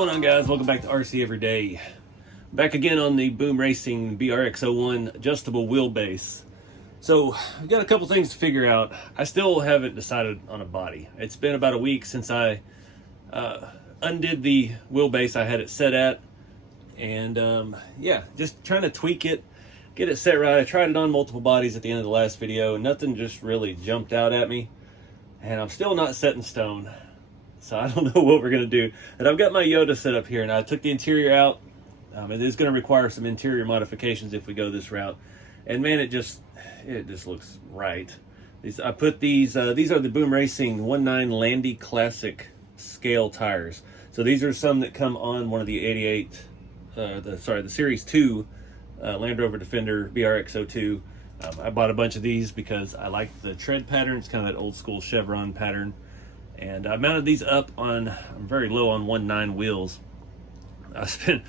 going on, guys? Welcome back to RC Every Day. Back again on the Boom Racing BRX01 adjustable wheelbase. So I've got a couple things to figure out. I still haven't decided on a body. It's been about a week since I undid the wheelbase I had it set at, and yeah, just trying to tweak it, get it set right. I tried it on multiple bodies at the end of the last video, and nothing just really jumped out at me, and I'm still not set in stone. So I don't know what we're going to do. And I've got my Yoda set up here, and I took the interior out. It is going to require some interior modifications if we go this route. And man, it just looks right. I put these are the Boom Racing 19 Landy Classic scale tires. So these are some that come on one of the 88, the Series 2 Land Rover Defender BRX02. I bought a bunch of these because I like the tread pattern. It's kind of that old school chevron pattern. And I mounted these up on, I'm very low on 19 wheels. I spent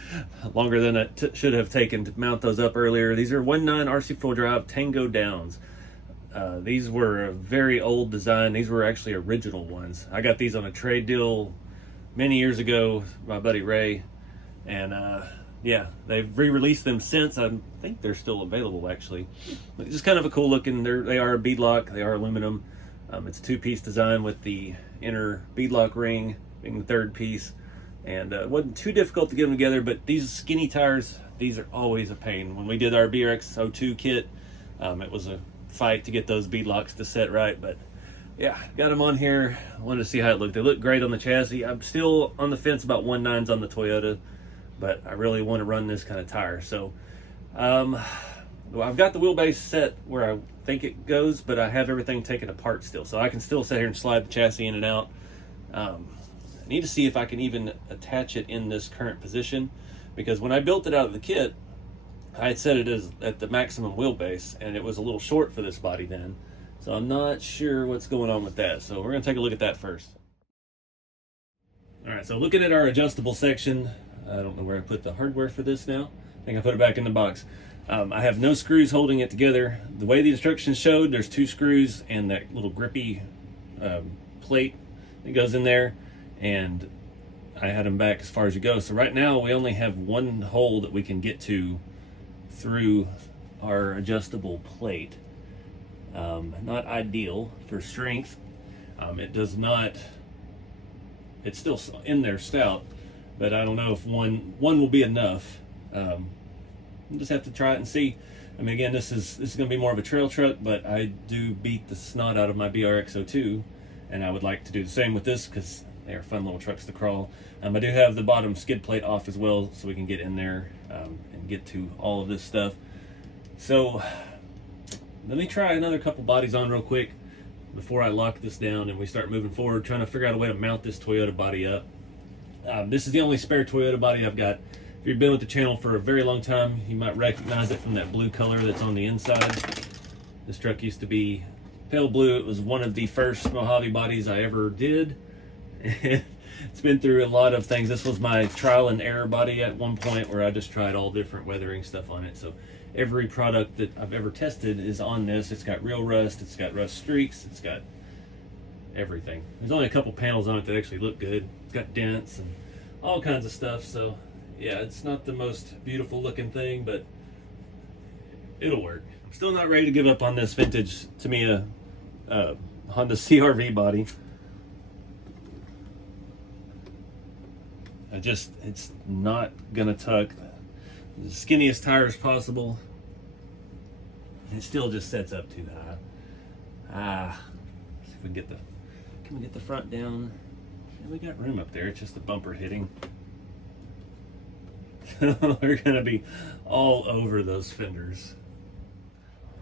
longer than I should have taken to mount those up earlier. These are 19 RC4 Drive Tango Downs. These were a very old design. These were actually original ones. I got these on a trade deal many years ago, my buddy Ray. And yeah, they've re-released them since. I think they're still available, actually. But just kind of a cool looking, they are beadlock, they are aluminum. It's a two-piece design with the inner beadlock ring being the third piece, and it wasn't too difficult to get them together. But these skinny tires, these are always a pain. When we did our BRX02 kit, it was a fight to get those beadlocks to set right. But yeah, got them on here. I wanted to see how it looked. They look great on the chassis. I'm still on the fence about 19s on the Toyota, but I really want to run this kind of tire. So well, I've got the wheelbase set where I think it goes, but I have everything taken apart still. So I can still sit here and slide the chassis in and out. I need to see if I can even attach it in this current position, because when I built it out of the kit, I had set it as at the maximum wheelbase, and it was a little short for this body then. So I'm not sure what's going on with that. So we're gonna take a look at that first. All right, so looking at our adjustable section, I don't know where I put the hardware for this now. I think I put it back in the box. I have no screws holding it together. The way the instructions showed, there's 2 screws and that little grippy plate that goes in there, and I had them back as far as you go. So right now we only have one hole that we can get to through our adjustable plate. Not ideal for strength. It does not, it's still in there stout, but I don't know if one will be enough. We'll just have to try it and see. I mean, again, this is going to be more of a trail truck, but I do beat the snot out of my BRX02, and I would like to do the same with this because they are fun little trucks to crawl. I do have the bottom skid plate off as well, so we can get in there and get to all of this stuff. So let me try another couple bodies on real quick before I lock this down and we start moving forward, trying to figure out a way to mount this Toyota body up. This is the only spare Toyota body I've got. If you've been with the channel for a very long time, you might recognize it from that blue color that's on the inside. This truck used to be pale blue. It was one of the first Mojave bodies I ever did. It's been through a lot of things. This was my trial and error body at one point where I just tried all different weathering stuff on it. So every product that I've ever tested is on this. It's got real rust, it's got rust streaks, it's got everything. There's only a couple panels on it that actually look good. It's got dents and all kinds of stuff. So yeah, it's not the most beautiful looking thing, but it'll work. I'm still not ready to give up on this vintage Tamiya Honda CR-V body. It's not gonna tuck. The skinniest tires possible. It still just sets up too high. See if we can we get the front down? Yeah, we got room up there. It's just the bumper hitting. We're gonna be all over those fenders.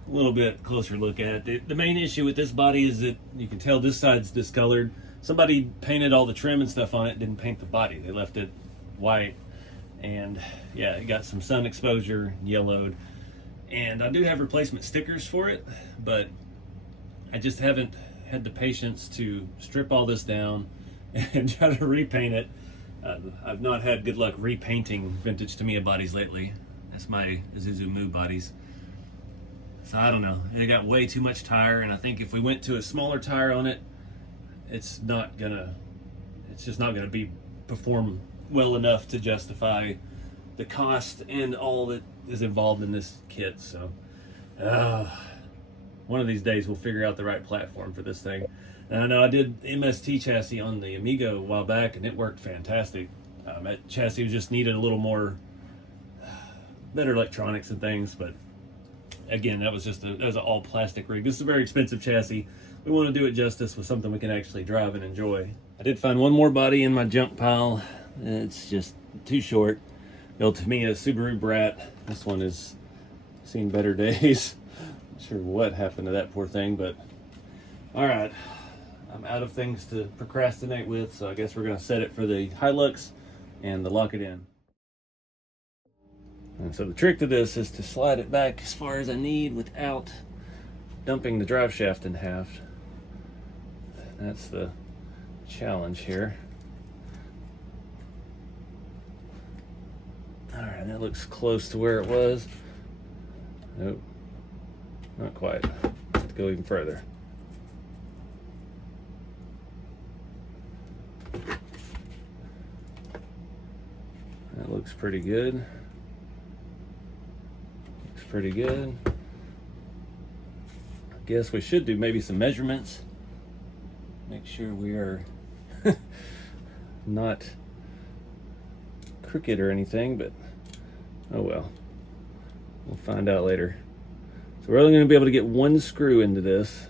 A little bit closer look at it. The main issue with this body is that you can tell this side's discolored. Somebody painted all the trim and stuff on it, didn't paint the body. They left it white, and yeah, it got some sun exposure, yellowed. And I do have replacement stickers for it, but I just haven't had the patience to strip all this down and try to repaint it. I've not had good luck repainting vintage Tamiya bodies lately. That's my Isuzu Mu bodies. So I don't know. It got way too much tire, and I think if we went to a smaller tire on it, it's just not gonna perform well enough to justify the cost and all that is involved in this kit. So one of these days we'll figure out the right platform for this thing. And I know I did MST chassis on the Amigo a while back, and it worked fantastic. That chassis just needed a little more better electronics and things, but again, that was an all plastic rig. This is a very expensive chassis. We want to do it justice with something we can actually drive and enjoy. I did find one more body in my junk pile. It's just too short. Built to me a Subaru Brat. This one has seen better days. Not sure what happened to that poor thing, but all right. I'm out of things to procrastinate with, so I guess we're gonna set it for the Hilux and the lock it in. And so the trick to this is to slide it back as far as I need without dumping the drive shaft in half. That's the challenge here. All right, that looks close to where it was. Nope, not quite. Let's go even further. That looks pretty good. Looks pretty good. I guess we should do maybe some measurements. Make sure we are not crooked or anything, but oh well. We'll find out later. So we're only going to be able to get one screw into this,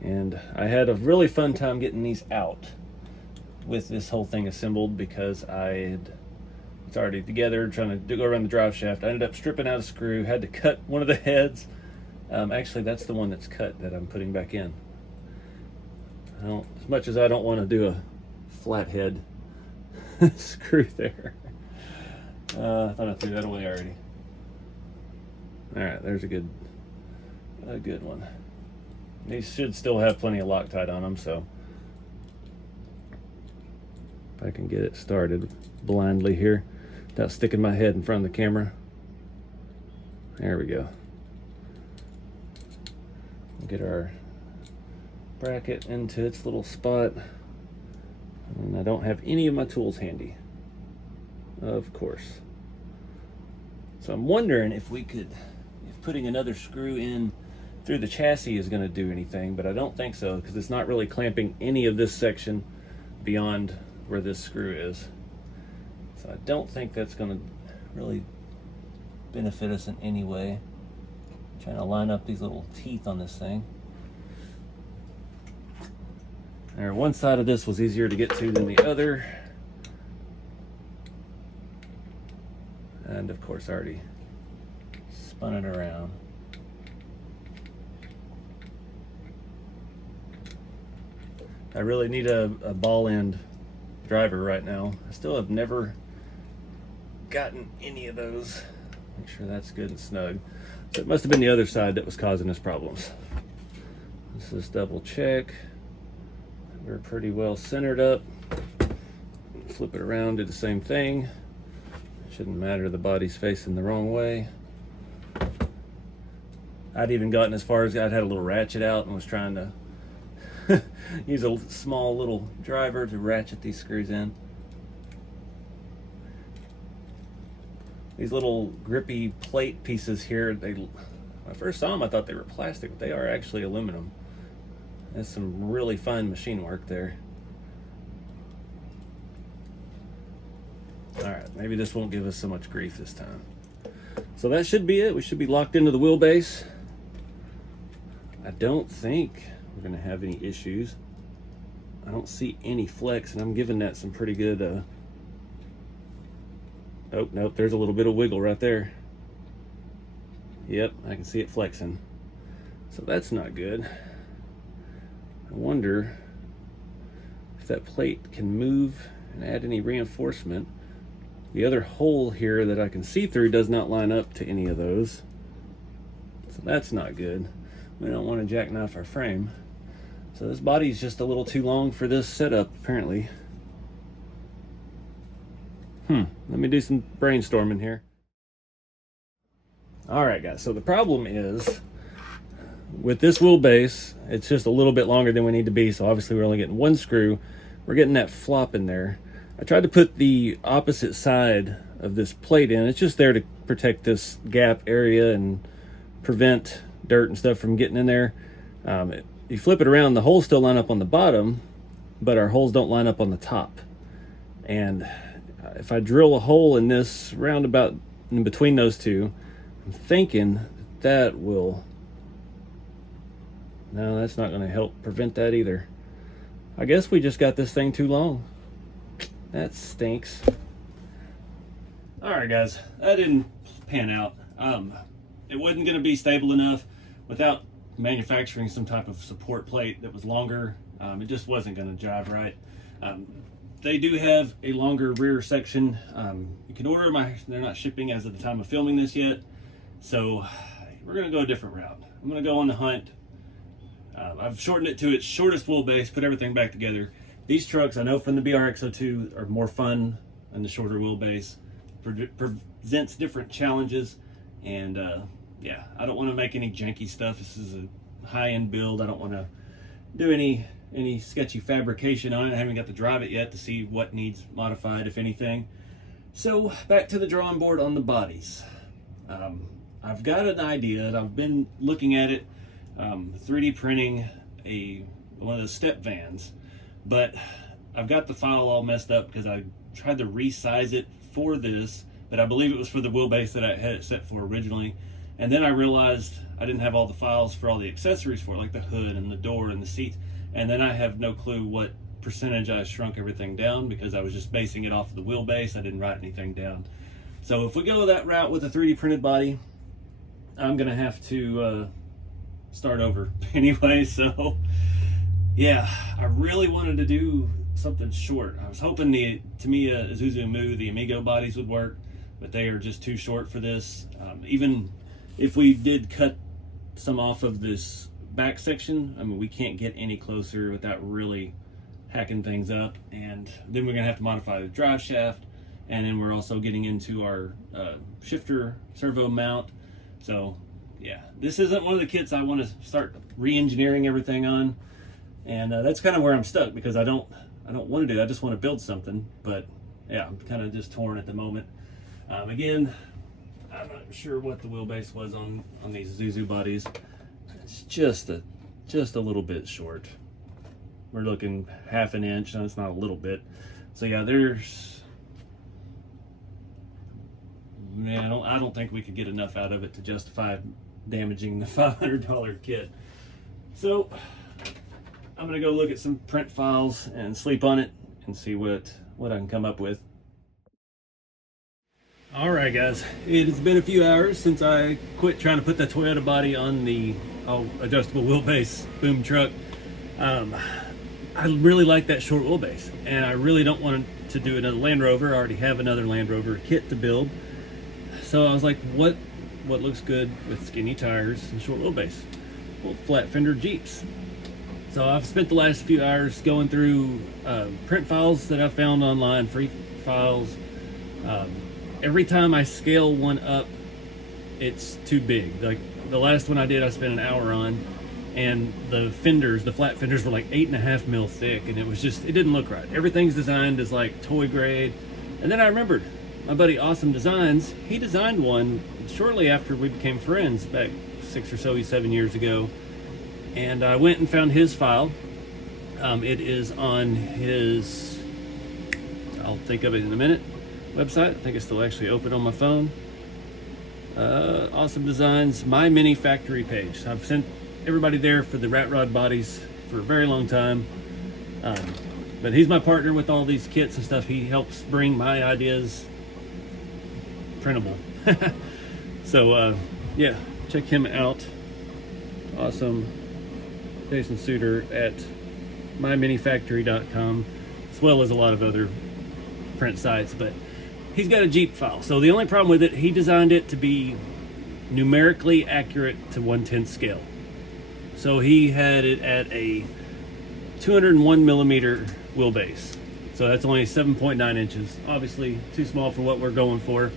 and I had a really fun time getting these out with this whole thing assembled because it's already together trying to go around the drive shaft. I ended up stripping out a screw, had to cut one of the heads. Actually, that's the one that's cut that I'm putting back in. As much as I don't want to do a flathead screw there. I thought I threw that away already. All right, there's a good one. These should still have plenty of Loctite on them, so if I can get it started blindly here without sticking my head in front of the camera. There we go. We'll get our bracket into its little spot. And I don't have any of my tools handy, of course. So I'm wondering if putting another screw in through the chassis is going to do anything, but I don't think so, because it's not really clamping any of this section beyond where this screw is. So I don't think that's going to really benefit us in any way. I'm trying to line up these little teeth on this thing. There, one side of this was easier to get to than the other. And of course I already spun it around. I really need a ball end driver right now. I still have never gotten any of those. Make sure that's good and snug. So it must have been the other side that was causing us problems. Let's just double check. We're pretty well centered up. Flip it around, do the same thing. Shouldn't matter, the body's facing the wrong way. I'd even gotten as far as I'd had a little ratchet out and was trying to use a small little driver to ratchet these screws in. These little grippy plate pieces here, when I first saw them I thought they were plastic, but they are actually aluminum. That's some really fine machine work there. All right, maybe this won't give us so much grief this time. So that should be it. We should be locked into the wheelbase. I don't think we're gonna have any issues. I don't see any flex, and I'm giving that some pretty good, oh, nope, there's a little bit of wiggle right there. Yep, I can see it flexing. So that's not good. I wonder if that plate can move and add any reinforcement. The other hole here that I can see through does not line up to any of those. So that's not good. We don't want to jackknife our frame. So this body's just a little too long for this setup, apparently. Let me do some brainstorming here. All right, guys, so the problem is with this wheelbase, it's just a little bit longer than we need to be. So obviously we're only getting one screw. We're getting that flop in there. I tried to put the opposite side of this plate in. It's just there to protect this gap area and prevent dirt and stuff from getting in there. You flip it around, the holes still line up on the bottom, but our holes don't line up on the top. And if I drill a hole in this roundabout in between those two, I'm thinking that will... No, that's not going to help prevent that either. I guess we just got this thing too long. That stinks. All right, guys, that didn't pan out. It wasn't going to be stable enough without manufacturing some type of support plate that was longer. It just wasn't going to jive right. They do have a longer rear section. You can order them. They're not shipping as of the time of filming this yet. So we're going to go a different route. I'm going to go on the hunt. I've shortened it to its shortest wheelbase, put everything back together. These trucks, I know from the BRX02, are more fun than the shorter wheelbase. Presents different challenges, and yeah, I don't want to make any janky stuff. This is a high-end build. I don't want to do any sketchy fabrication on it. I haven't got to drive it yet to see what needs modified, if anything. So back to the drawing board on the bodies. I've got an idea, and I've been looking at it, 3D printing one of those step vans, but I've got the file all messed up because I tried to resize it for this, but I believe it was for the wheelbase that I had it set for originally. And then I realized I didn't have all the files for all the accessories for it, like the hood and the door and the seats. And then I have no clue what percentage I shrunk everything down because I was just basing it off of the wheelbase. I didn't write anything down. So if we go that route with a 3D printed body, I'm gonna have to start over anyway. So yeah, I really wanted to do something short. I was hoping the Tamiya Isuzu Mu, the Amigo bodies would work, but they are just too short for this. Even if we did cut some off of this back section, I mean, we can't get any closer without really hacking things up. And then we're gonna have to modify the drive shaft, and then we're also getting into our shifter servo mount. So yeah, this isn't one of the kits I want to start re-engineering everything on, and that's kind of where I'm stuck because I don't want to do that. I just want to build something, but yeah, I'm kind of just torn at the moment. Again, I'm not sure what the wheelbase was on these Isuzu bodies. It's just a little bit short. We're looking half an inch, and it's not a little bit. So yeah, man, I don't think we could get enough out of it to justify damaging the $500 kit. So I'm gonna go look at some print files and sleep on it and see what I can come up with. All right, guys, it has been a few hours since I quit trying to put the Toyota body on the adjustable wheelbase boom truck. I really like that short wheelbase, and I really don't want to do another Land Rover. I already have another Land Rover kit to build. So I was like, what looks good with skinny tires and short wheelbase? Well, flat fender Jeeps. So I've spent the last few hours going through print files that I found online, free files. Every time I scale one up, it's too big. Like the last one I did, I spent an hour on, and the flat fenders were like 8.5 mil thick, and it didn't look right. Everything's designed as like toy grade. And then I remembered my buddy Awesome Designs, he designed one shortly after we became friends back 6 or 7 years ago. And I went and found his file. It is on his, I'll think of it in a minute, website. I think it's still actually open on my phone. Awesome Designs, My Mini Factory page. I've sent everybody there for the rat rod bodies for a very long time. But he's my partner with all these kits and stuff. He helps bring my ideas printable. So yeah, check him out. Awesome. Jason Suter at myminifactory.com, as well as a lot of other print sites. But he's got a Jeep file. So the only problem with it, he designed it to be numerically accurate to 1/10 scale. So he had it at a 201 millimeter wheelbase. So that's only 7.9 inches. Obviously too small for what we're going for.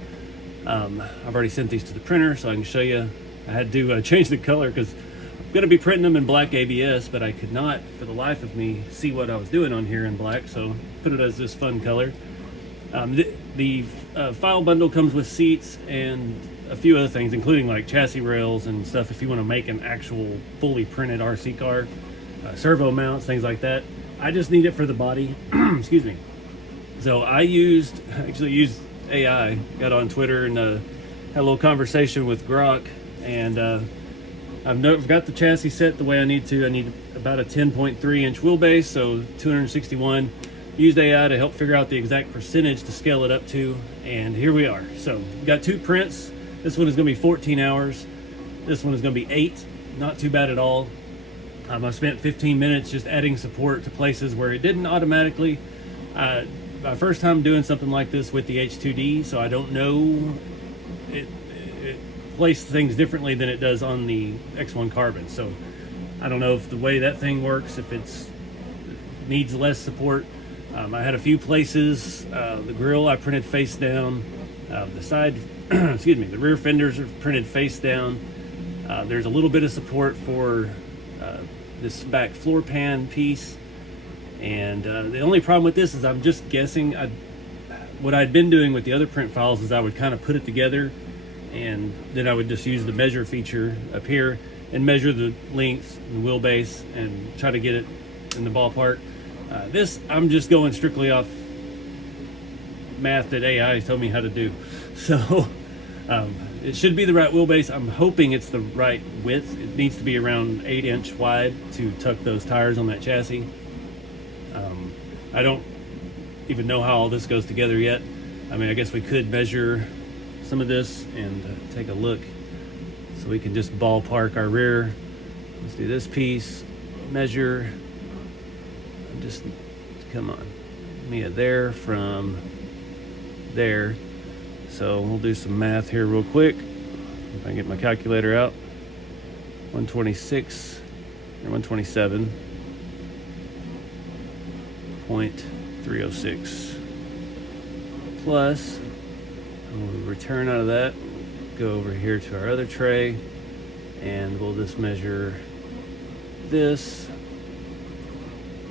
I've already sent these to the printer so I can show you. I had to change the color because going to be printing them in black ABS, but I could not for the life of me see what I was doing on here in black, so put it as this fun color. The file bundle comes with seats and a few other things, including like chassis rails and stuff if you want to make an actual fully printed RC car, servo mounts, things like that. I just need it for the body. Excuse me. So I actually used AI, got on Twitter and had a little conversation with Grok, and I've got the chassis set the way I need to. I need about a 10.3 inch wheelbase, so 261. Used AI to help figure out the exact percentage to scale it up to, and here we are. So we've got two prints. This one is going to be 14 hours. This one is going to be 8. Not too bad at all. I spent 15 minutes just adding support to places where it didn't automatically. My first time doing something like this with the H2D, so I don't know. It placed things differently than it does on the X1 Carbon. So I don't know if the way that thing works, if it needs less support. I had a few places. The grill I printed face down. The side, excuse me, the rear fenders are printed face down. There's a little bit of support for this back floor pan piece. And the only problem with this is I'm just guessing. What I'd been doing with the other print files is I would kind of put it together, and then I would just use the measure feature up here and measure the length and wheelbase and try to get it in the ballpark. This, I'm just going strictly off math that AI told me how to do. So it should be the right wheelbase. I'm hoping it's the right width. It needs to be around 8-inch wide to tuck those tires on that chassis. I don't even know how all this goes together yet. I mean, I guess we could measure some of this and take a look so we can just ballpark our rear. Let's do this piece, measure, just come on, Mia there from there. So we'll do some math here real quick. If I can get my calculator out. 126 or 127.306 plus, we'll return out of that, go over here to our other tray, and we'll just measure this.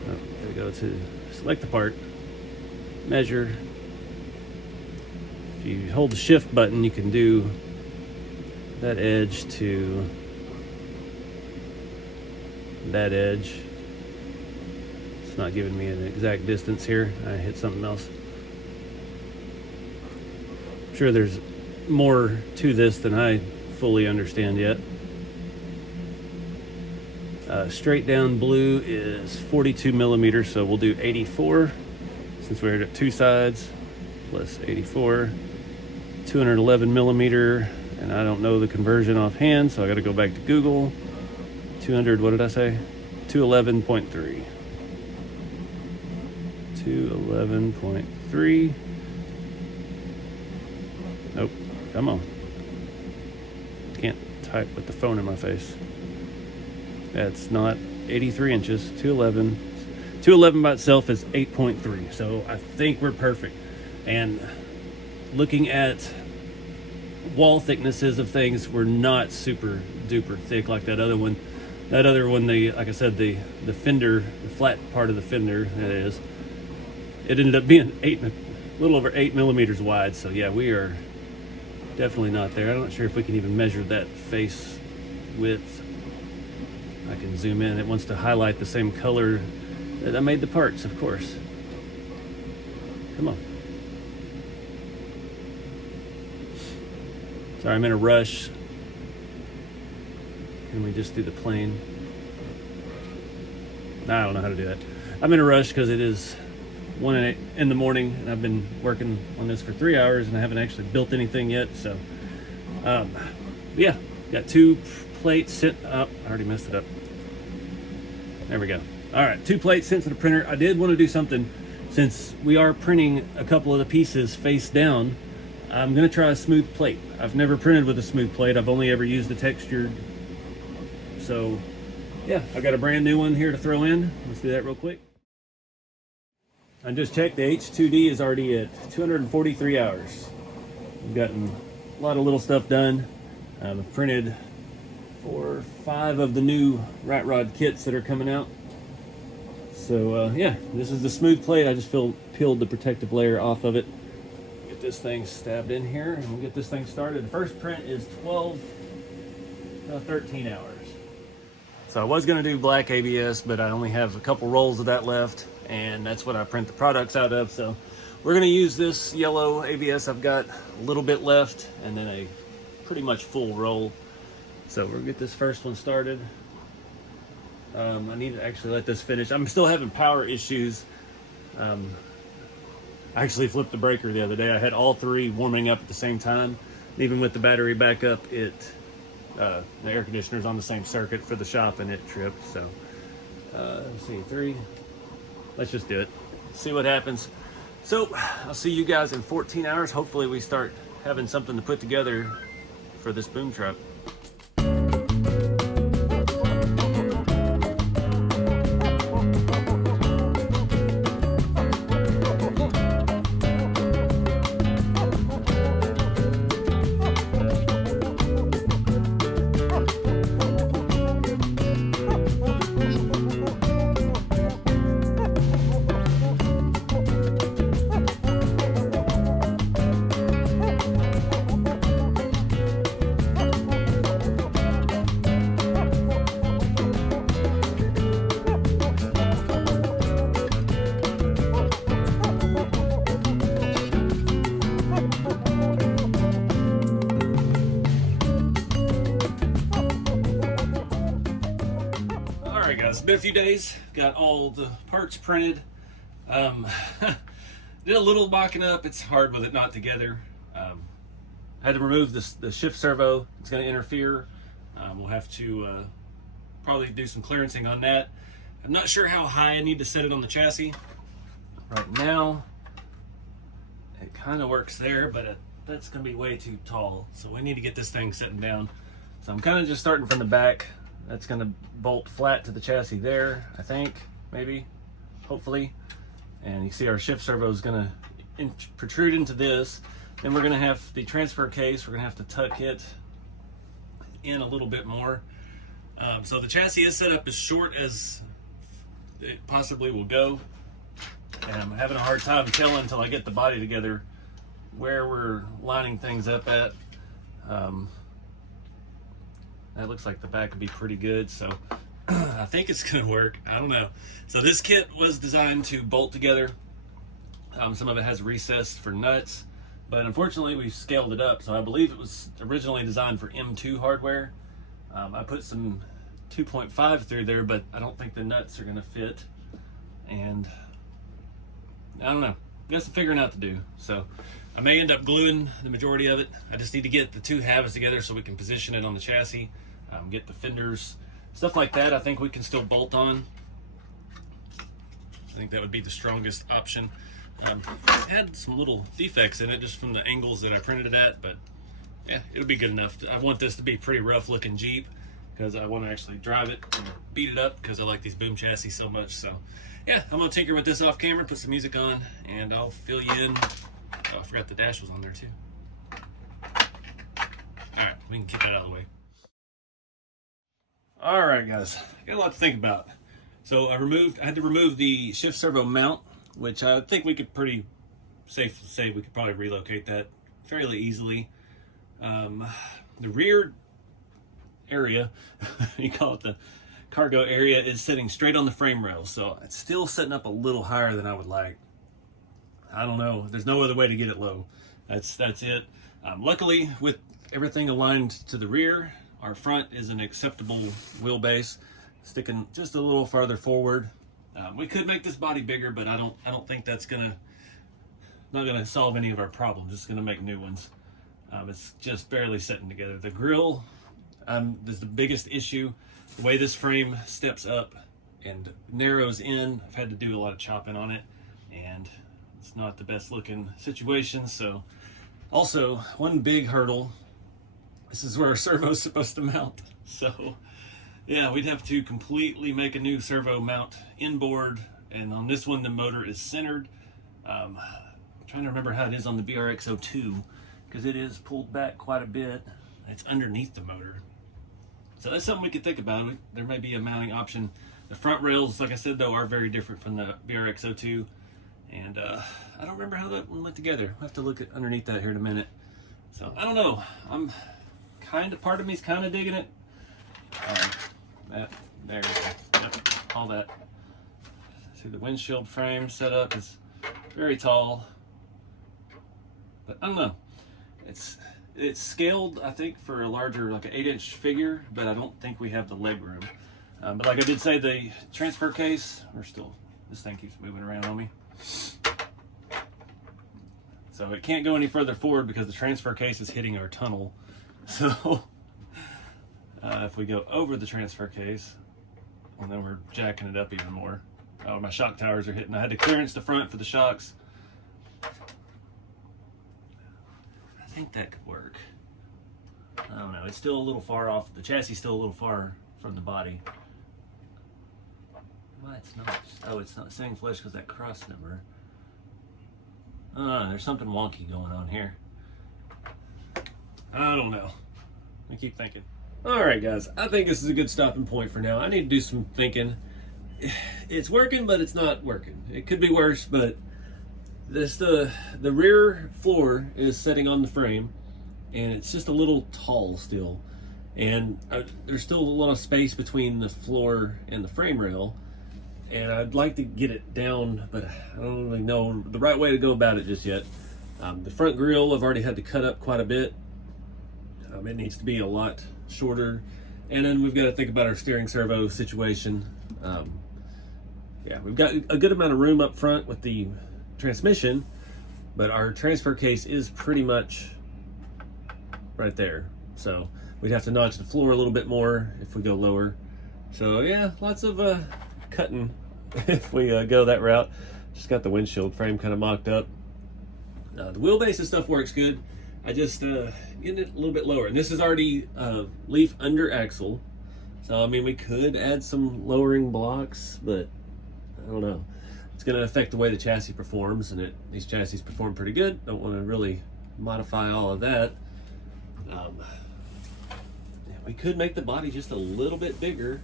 Gotta go to select the part, measure. If you hold the shift button, you can do that edge to that edge. It's not giving me an exact distance here. I hit something else. I'm sure there's more to this than I fully understand yet. Straight down blue is 42 millimeters, so we'll do 84 since we're at two sides, plus 84. 211 millimeter, and I don't know the conversion offhand, so I got to go back to Google. 200, what did I say? 211.3. 211.3. Nope, come on. Can't type with the phone in my face. That's not 83 inches. 211. 211 by itself is 8.3, so I think we're perfect. And looking at wall thicknesses of things, we're not super duper thick like that other one. That other one, like I said, the fender, the flat part of the fender, it ended up being a little over 8 millimeters wide. So yeah, we are definitely not there. I'm not sure if we can even measure that face width. I can zoom in. It wants to highlight the same color that I made the parts, of course. Come on. Sorry, I'm in a rush. Can we just do the plane? I don't know how to do that. I'm in a rush because it is 1 in the morning, and I've been working on this for 3 hours, and I haven't actually built anything yet. So, yeah, got two plates sent up. I already messed it up. There we go. All right, 2 plates sent to the printer. I did want to do something, since we are printing a couple of the pieces face down. I'm going to try a smooth plate. I've never printed with a smooth plate. I've only ever used the textured. So yeah, I've got a brand new one here to throw in. Let's do that real quick. I just checked, the H2D is already at 243 hours. We've gotten a lot of little stuff done. I've printed 4 or 5 of the new rat rod kits that are coming out. So yeah, this is the smooth plate. I just peeled the protective layer off of it. Get this thing stabbed in here and we'll get this thing started. The first print is 13 hours. So I was going to do black ABS, but I only have a couple rolls of that left, and that's what I print the products out of. So we're going to use this yellow ABS. I've got a little bit left and then a pretty much full roll. So we'll get this first one started. I need to actually let this finish. I'm still having power issues. I actually flipped the breaker the other day. I had all 3 warming up at the same time. Even with the battery backup, the air conditioner's on the same circuit for the shop and it tripped. So let's see, 3. Let's just do it. See what happens. So I'll see you guys in 14 hours. Hopefully we start having something to put together for this boom truck. It's been a few days, got all the parts printed. Did a little mocking up. It's hard with it not together. Had to remove the shift servo. It's going to interfere. We'll have to probably do some clearancing on that. I'm not sure how high I need to set it on the chassis. Right now, it kind of works there, but that's going to be way too tall. So we need to get this thing sitting down. So I'm kind of just starting from the back. That's going to bolt flat to the chassis there, I think, maybe, hopefully. And you see our shift servo is going to protrude into this. Then we're going to have the transfer case. We're going to have to tuck it in a little bit more. So the chassis is set up as short as it possibly will go. And I'm having a hard time telling until I get the body together where we're lining things up at. That looks like the back would be pretty good, so I think it's going to work. I don't know. So this kit was designed to bolt together. Some of it has recess for nuts, but unfortunately we scaled it up. So I believe it was originally designed for M2 hardware. I put some 2.5 through there, but I don't think the nuts are going to fit. And I don't know. Got some figuring out to do. So I may end up gluing the majority of it. I just need to get the 2 halves together so we can position it on the chassis, get the fenders, stuff like that. I think we can still bolt on. I think that would be the strongest option. It had some little defects in it just from the angles that I printed it at, but yeah, it'll be good enough. I want this to be a pretty rough looking Jeep because I want to actually drive it and beat it up because I like these boom chassis so much. So yeah, I'm gonna tinker with this off camera, put some music on, and I'll fill you in. Oh, I forgot the dash was on there too. All right, we can keep that out of the way. All right, guys, got a lot to think about. So I had to remove the shift servo mount, which I think we could pretty safe to say we could probably relocate that fairly easily. The rear area, you call it the cargo area, is sitting straight on the frame rail, so it's still setting up a little higher than I would like. I don't know. There's no other way to get it low. That's it. Luckily, with everything aligned to the rear, our front is an acceptable wheelbase, sticking just a little farther forward. We could make this body bigger, but I don't think that's not gonna solve any of our problems. It's gonna make new ones. It's just barely sitting together. The grill is the biggest issue. The way this frame steps up and narrows in, I've had to do a lot of chopping on it, and it's not the best looking situation. So also one big hurdle, this is where our servo is supposed to mount. So yeah, we'd have to completely make a new servo mount inboard, and on this one the motor is centered. I'm trying to remember how it is on the BRX02 because it is pulled back quite a bit. It's underneath the motor. So that's something we could think about. There may be a mounting option. The front rails, like I said, though, are very different from the BRX02. And I don't remember how that one went together. I'll have to look at underneath that here in a minute. So I don't know. I'm part of me's kind of digging it. There, yep, all that. See, the windshield frame setup is very tall. But I don't know. It's scaled, I think, for a larger, like an 8-inch figure, but I don't think we have the leg room. But like I did say, the transfer case, this thing keeps moving around on me. So it can't go any further forward because the transfer case is hitting our tunnel. So if we go over the transfer case, and then we're jacking it up even more. Oh, my shock towers are hitting. I had to clearance the front for the shocks. I think that could work. I don't know. It's still a little far off. The chassis is still a little far from the body. Why it's not? Oh, it's not saying flush because that cross number. There's something wonky going on here. I don't know. I keep thinking. All right, guys. I think this is a good stopping point for now. I need to do some thinking. It's working, but it's not working. It could be worse, but the rear floor is setting on the frame, and it's just a little tall still. And there's still a lot of space between the floor and the frame rail. And I'd like to get it down, but I don't really know the right way to go about it just yet. The front grille I've already had to cut up quite a bit. It needs to be a lot shorter. And then we've got to think about our steering servo situation. Yeah, we've got a good amount of room up front with the transmission, but our transfer case is pretty much right there. So we'd have to notch the floor a little bit more if we go lower. So yeah, lots of cutting if we go that route. Just got the windshield frame kind of mocked up. The wheelbase and stuff works good. I just getting it a little bit lower, and this is already leaf under axle. So I mean, we could add some lowering blocks, but I don't know. It's going to affect the way the chassis performs, and these chassis perform pretty good. Don't want to really modify all of that. We could make the body just a little bit bigger.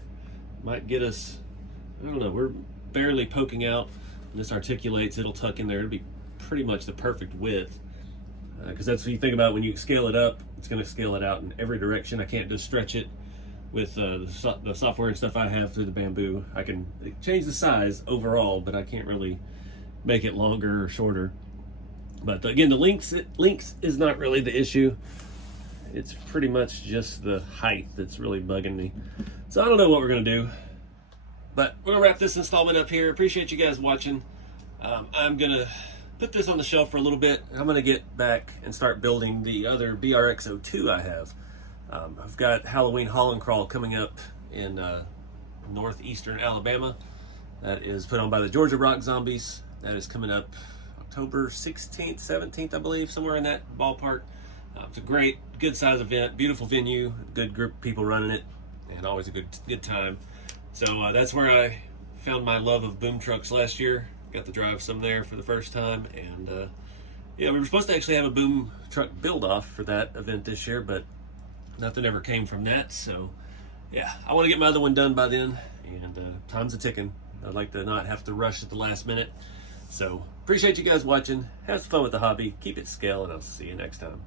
Might get us, I don't know, we're barely poking out. When this articulates, it'll tuck in there. It'll be pretty much the perfect width. Because that's what you think about when you scale it up. It's going to scale it out in every direction. I can't just stretch it with the software and stuff I have through the Bambu. I can change the size overall, but I can't really make it longer or shorter. But again, the length is not really the issue. It's pretty much just the height that's really bugging me. So I don't know what we're gonna do, but we're gonna wrap this installment up here. Appreciate you guys watching. I'm gonna put this on the shelf for a little bit. I'm gonna get back and start building the other BRX02 I have. I've got Halloween Haul and Crawl coming up in northeastern Alabama. That is put on by the Georgia Rock Zombies. That is coming up October 16th, 17th, I believe, somewhere in that ballpark. It's a great, good size event, beautiful venue, good group of people running it, and always a good time. So that's where I found my love of boom trucks last year. Got to drive some there for the first time, and yeah, we were supposed to actually have a boom truck build-off for that event this year, but nothing ever came from that. So yeah, I want to get my other one done by then, and time's a ticking. I'd like to not have to rush at the last minute. So appreciate you guys watching. Have some fun with the hobby. Keep it scale, and I'll see you next time.